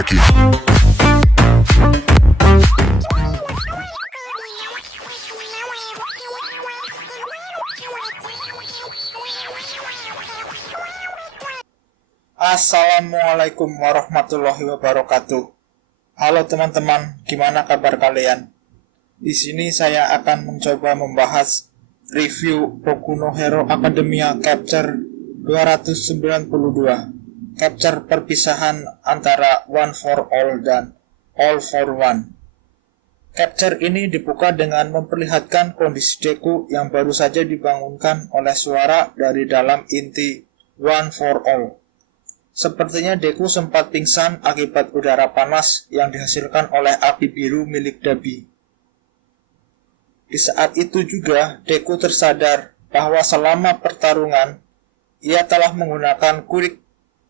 Shigaraki. Assalamualaikum warahmatullahi wabarakatuh. Halo teman-teman, gimana kabar kalian? Di sini saya akan mencoba membahas review Boku no Hero Academia Chapter 292. Chapter perpisahan antara One for All dan All for One. Chapter ini dibuka dengan memperlihatkan kondisi Deku yang baru saja dibangunkan oleh suara dari dalam inti One for All. Sepertinya Deku sempat pingsan akibat udara panas yang dihasilkan oleh api biru milik Dabi. Di saat itu juga Deku tersadar bahwa selama pertarungan ia telah menggunakan kuik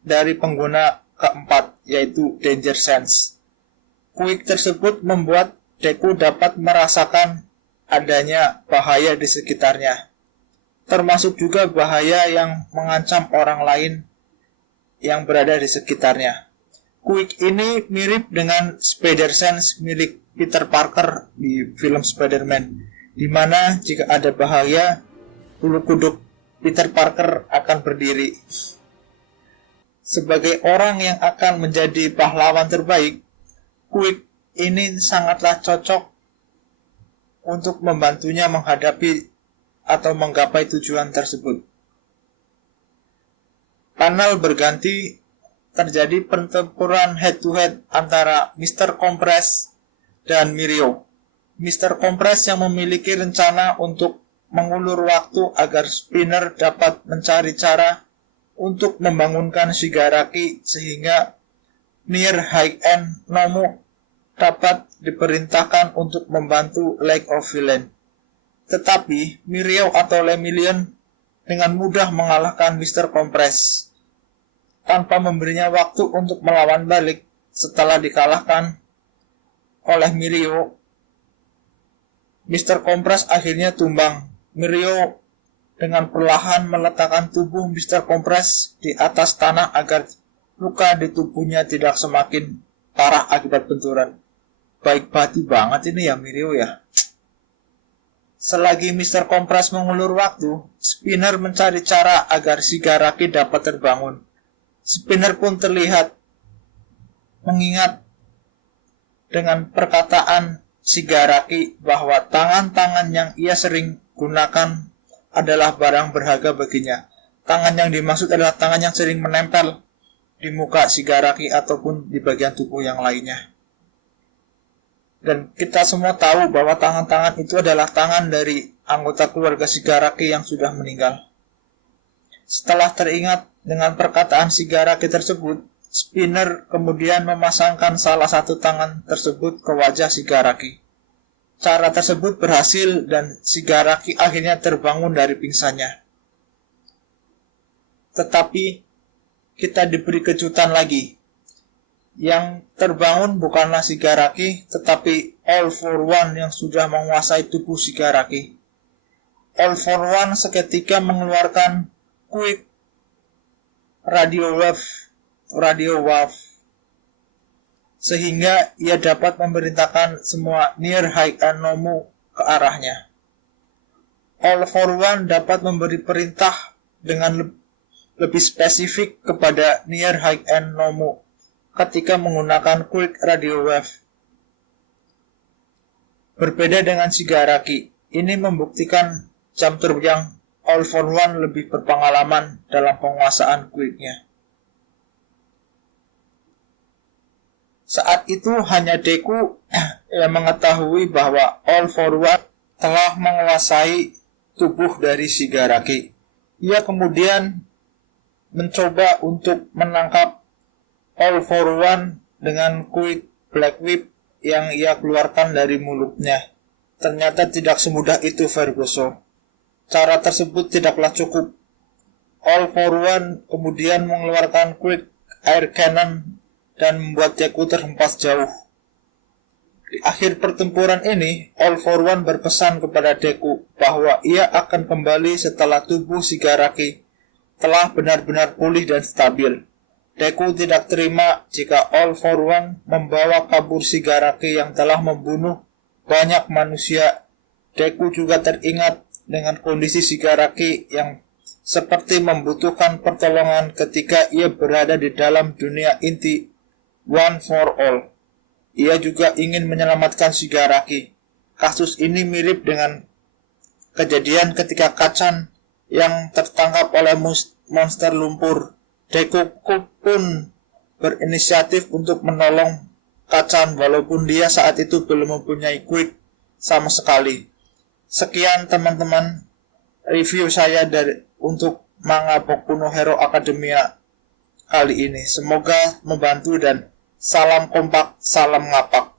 dari pengguna keempat, yaitu Danger Sense. Kuik tersebut membuat Deku dapat merasakan adanya bahaya di sekitarnya, termasuk juga bahaya yang mengancam orang lain yang berada di sekitarnya. Kuik ini mirip dengan Spider Sense milik Peter Parker di film Spider-Man, di mana jika ada bahaya, bulu kuduk Peter Parker akan berdiri. Sebagai orang yang akan menjadi pahlawan terbaik, Kuik ini sangatlah cocok untuk membantunya menghadapi atau menggapai tujuan tersebut. Panel berganti, terjadi pertempuran head-to-head antara Mr. Compress dan Mirio. Mr. Compress yang memiliki rencana untuk mengulur waktu agar Spinner dapat mencari cara untuk membangunkan Shigaraki sehingga Nier High-End Nomu dapat diperintahkan untuk membantu League of Villains. Tetapi Mirio atau Lemillion dengan mudah mengalahkan Mr. Compress tanpa memberinya waktu untuk melawan balik. Setelah dikalahkan oleh Mirio, Mr. Compress akhirnya tumbang. Mirio dengan perlahan meletakkan tubuh Mr. Compress di atas tanah agar luka di tubuhnya tidak semakin parah akibat benturan. Baik hati banget ini ya Mirio ya. Selagi Mr. Compress mengulur waktu, Spinner mencari cara agar Shigaraki dapat terbangun. Spinner pun terlihat mengingat dengan perkataan Shigaraki bahwa tangan-tangan yang ia sering gunakan adalah barang berharga baginya. Tangan yang dimaksud adalah tangan yang sering menempel di muka Shigaraki ataupun di bagian tubuh yang lainnya. Dan kita semua tahu bahwa tangan-tangan itu adalah tangan dari anggota keluarga Shigaraki yang sudah meninggal. Setelah teringat dengan perkataan Shigaraki tersebut, Spinner kemudian memasangkan salah satu tangan tersebut ke wajah Shigaraki. Cara tersebut berhasil dan Shigaraki akhirnya terbangun dari pingsannya. Tetapi kita diberi kejutan lagi. Yang terbangun bukanlah Shigaraki, tetapi All for One yang sudah menguasai tubuh Shigaraki. All for One seketika mengeluarkan kuik radio wave sehingga ia dapat memerintahkan semua Nier High-End Nomu ke arahnya. All for One dapat memberi perintah dengan lebih spesifik kepada Nier High-End Nomu ketika menggunakan quick radio wave. Berbeda dengan Shigaraki, ini membuktikan jam terbang All for One lebih berpengalaman dalam penguasaan quicknya. Saat itu hanya Deku yang mengetahui bahwa All for One telah menguasai tubuh dari Shigaraki. Ia kemudian mencoba untuk menangkap All for One dengan quick Black Whip yang ia keluarkan dari mulutnya. Ternyata tidak semudah itu Vergoso. Cara tersebut tidaklah cukup. All for One kemudian mengeluarkan quick air cannon dan membuat Deku terhempas jauh. Di akhir pertempuran ini, All for One berpesan kepada Deku bahwa ia akan kembali setelah tubuh Shigaraki telah benar-benar pulih dan stabil. Deku tidak terima jika All for One membawa kabur Shigaraki yang telah membunuh banyak manusia. Deku juga teringat dengan kondisi Shigaraki yang seperti membutuhkan pertolongan ketika ia berada di dalam dunia inti One for All. Ia juga ingin menyelamatkan Shigaraki. Kasus ini mirip dengan kejadian ketika Kacchan yang tertangkap oleh monster lumpur. Deku pun berinisiatif untuk menolong Kacchan walaupun dia saat itu belum mempunyai quirk sama sekali. Sekian teman-teman review saya untuk manga Boku no Hero Academia kali ini. Semoga membantu dan salam kompak, salam ngapak.